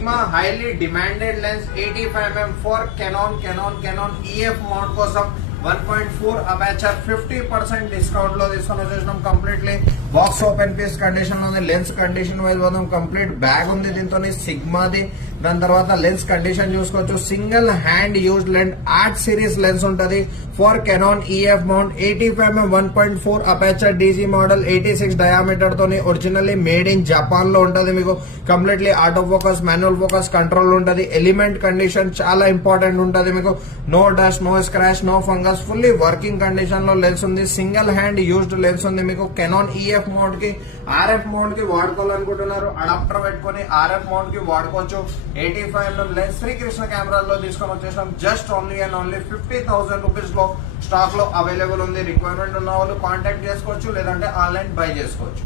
Sigma highly demanded lens 85mm for Canon EF mount కోసం 1.4 aperture 50% discount లో తీసుకొని వచ్చేసినాం. Completely box open piece condition లో ఉంది. లెన్స్ కండిషన్ వైజ్ పోదాం. కంప్లీట్ బ్యాగ్ ఉంది దీంతో సిగ్మాది. దాని తర్వాత లెన్స్ కండిషన్ చూసుకోవచ్చు. Single hand use lens art series lens ఉంటది for Canon EF mount 85mm 1.4 aperture DG model 86 diameter తోని ఒరిజినల్లీ మేడ్ ఇన్ జపాన్ లో ఉంటది. మీకు completely auto focus manual focus control ఉంటది. ఎలిమెంట్ కండిషన్ చాలా ఇంపార్టెంట్ ఉంటది. మీకు no dust no scratch no fungus fully working condition లో lens ఉంది. సింగిల్ హ్యాండ్ యూజ్డ్ లెన్స్ ఉంది. మీకు కెనాన్ ఈఎఫ్ మౌంట్ కి ఆర్ఎఫ్ మౌంట్ కి వాడుకోవాలనుకుంటున్నారు, అడాప్టర్ పెట్టుకుని ఆర్ఎఫ్ మౌంట్ కి వాడుకోవచ్చు. 85mm లెన్స్ శ్రీకృష్ణ కెమెరాలో తీసుకొని వచ్చేసాం. Just only and only 50,000 rupees లో స్టాక్ లో అవైలబుల్ ఉంది. రిక్వైర్మెంట్ ఉన్న వాళ్ళు కాంటాక్ట్ చేసుకోవచ్చు, లేదంటే ఆన్లైన్ బై చేసుకోవచ్చు.